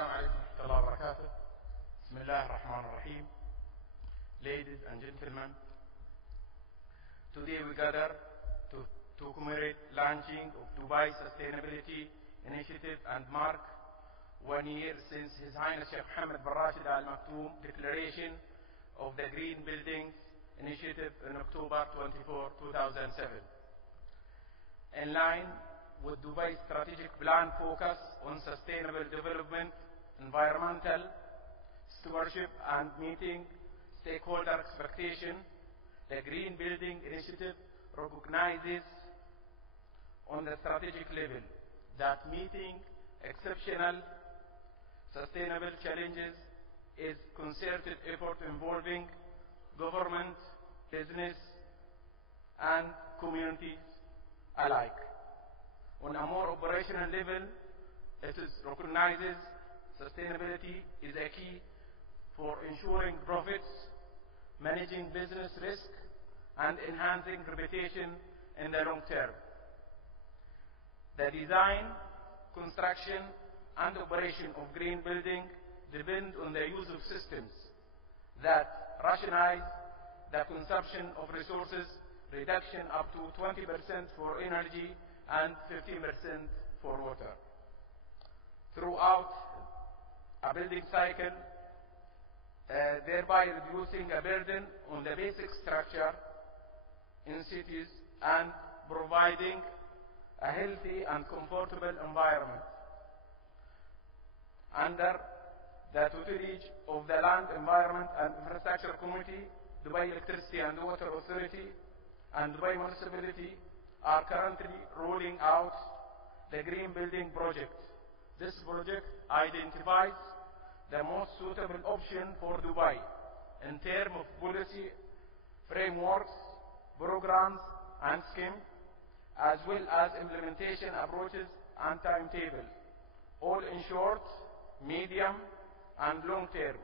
السلام عليكم ورحمة الله وبركاته. بسم الله الرحمن الرحيم. Ladies and gentlemen, today we gather to commemorate launching of Dubai Sustainability Initiative and mark 1 year since His Highness Sheikh Mohammed bin Rashid Al Maktoum declaration of the Green Buildings Initiative in October 24, 2007. In line with Dubai's strategic plan focus on sustainable development, environmental stewardship and meeting stakeholder expectation, the Green Building Initiative recognizes on the strategic level that meeting exceptional sustainable challenges is concerted effort involving government, business, and communities alike. On a more operational level, it recognizes sustainability is a key for ensuring profits, managing business risk, and enhancing reputation in the long term. The design, construction, and operation of green building depend on the use of systems that rationalize the consumption of resources, reduction up to 20% for energy and 15% for water. Throughout a building cycle, thereby reducing a burden on the basic structure in cities and providing a healthy and comfortable environment. Under the tutelage of the Land, Environment and Infrastructure Committee, Dubai Electricity and Water Authority and Dubai Municipality are currently rolling out the Green Building Project. This project identifies the most suitable option for Dubai in terms of policy, frameworks, programs, and schemes, as well as implementation approaches and timetable, all in short, medium, and long term.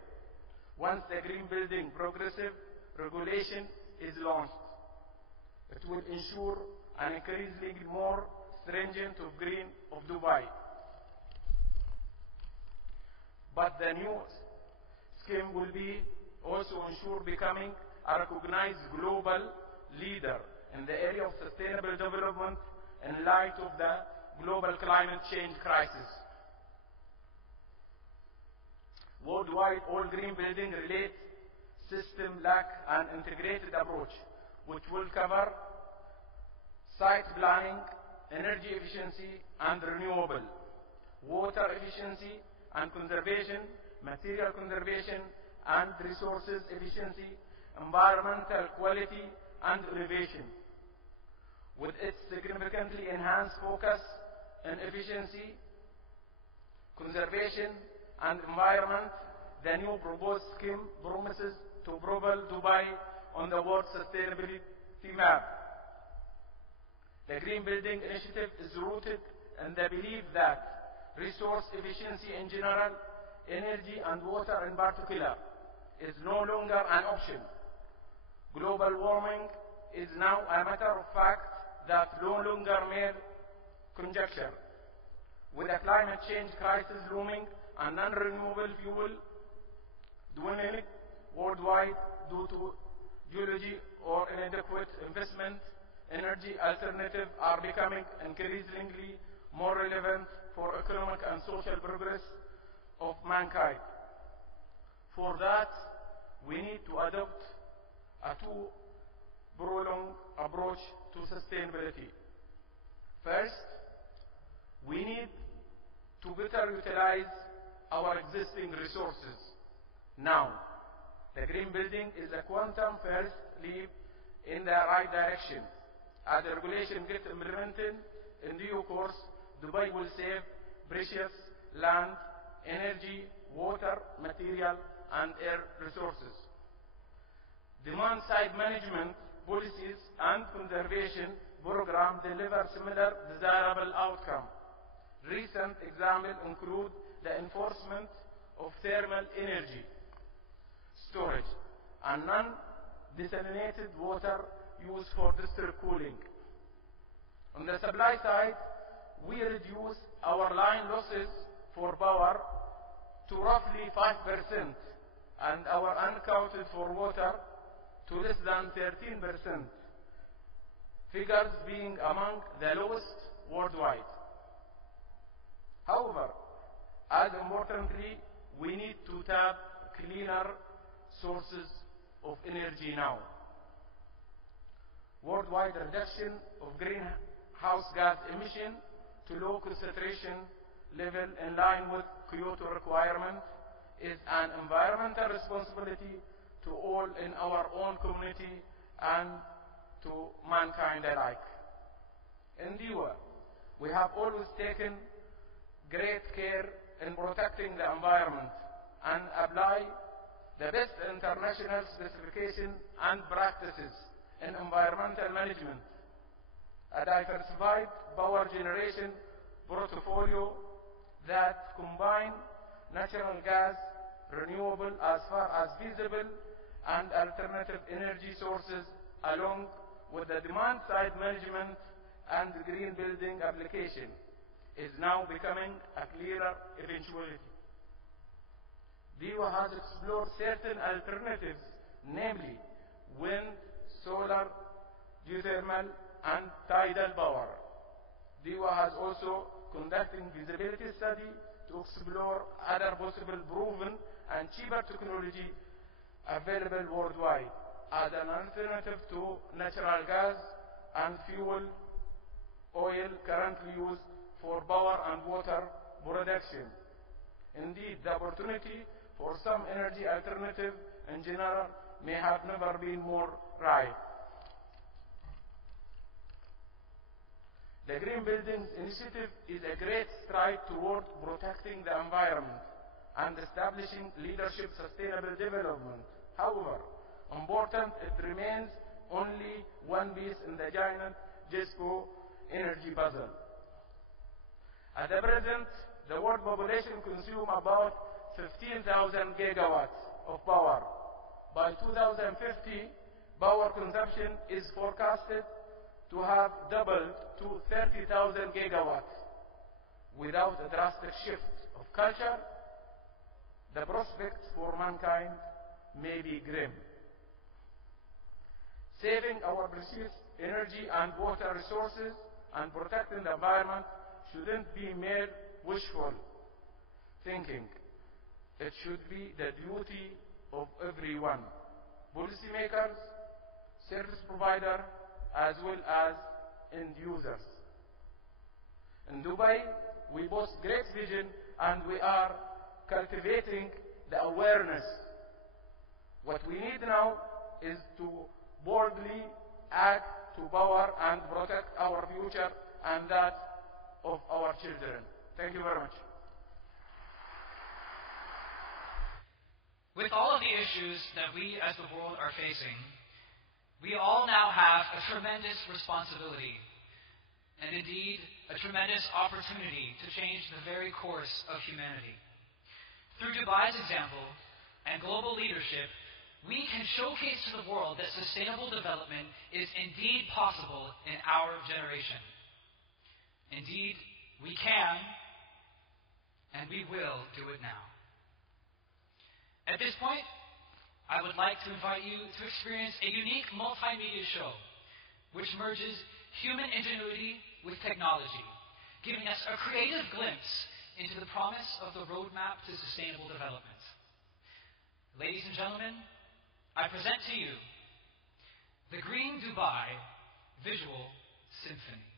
Once the Green Building Progressive Regulation is launched, it will ensure an increasingly more stringent of green of Dubai. But the new scheme will be also ensure becoming a recognized global leader in the area of sustainable development in light of the global climate change crisis. Worldwide, all green building related systems lack an integrated approach, which will cover site planning, energy efficiency and renewable, water efficiency and conservation, material conservation and resources efficiency, environmental quality and innovation. With its significantly enhanced focus on efficiency, conservation and environment, the new proposed scheme promises to propel Dubai on the world sustainability map. The Green Building Initiative is rooted in the belief that resource efficiency in general, energy and water in particular, is no longer an option. Global warming is now a matter of fact that no longer mere conjecture. With a climate change crisis looming and non-renewable fuel dwindling worldwide due to geology or inadequate investment, energy alternatives are becoming increasingly more relevant for economic and social progress of mankind. For that, we need to adopt a two-pronged approach to sustainability. First, we need to better utilize our existing resources. Now, the green building is a quantum first leap in the right direction. As the regulation gets implemented in due course, Dubai will save precious land, energy, water, material, and air resources. Demand-side management policies and conservation programs deliver similar desirable outcomes. Recent examples include the enforcement of thermal energy storage and non-desalinated water used for district cooling. On the supply side, we reduce our line losses for power to roughly 5%, and our unaccounted for water to less than 13%, figures being among the lowest worldwide. However, as importantly, we need to tap cleaner sources of energy now. Worldwide reduction of greenhouse gas emission to low concentration level in line with Kyoto requirement is an environmental responsibility to all in our own community and to mankind alike. In DEWA, we have always taken great care in protecting the environment and apply the best international specifications and practices in environmental management. A diversified power generation portfolio that combine natural gas, renewable as far as feasible, and alternative energy sources along with the demand side management and green building application is now becoming a clearer eventuality. DEWA has explored certain alternatives, namely wind, solar, geothermal, and tidal power. DEWA has also conducted feasibility study to explore other possible proven and cheaper technology available worldwide as an alternative to natural gas and fuel oil currently used for power and water production. Indeed, the opportunity for some energy alternative in general may have never been more ripe. The Green Buildings Initiative is a great stride toward protecting the environment and establishing leadership sustainable development. However, important, it remains only one piece in the giant jigsaw energy puzzle. At the present, the world population consumes about 15,000 gigawatts of power. By 2050, power consumption is forecasted to have doubled to 30,000 gigawatts. Without a drastic shift of culture, the prospects for mankind may be grim. Saving our precious energy and water resources and protecting the environment shouldn't be mere wishful thinking. It should be the duty of everyone, policymakers, service providers, as well as end users. In Dubai, we boast great vision and we are cultivating the awareness. What we need now is to boldly act to power and protect our future and that of our children. Thank you very much. With all of the issues that we as the world are facing, we all now have a tremendous responsibility and indeed a tremendous opportunity to change the very course of humanity. Through Dubai's example and global leadership, we can showcase to the world that sustainable development is indeed possible in our generation. Indeed, we can and we will do it now. At this point, I would like to invite you to experience a unique multimedia show which merges human ingenuity with technology, giving us a creative glimpse into the promise of the roadmap to sustainable development. Ladies and gentlemen, I present to you the Green Dubai Visual Symphony.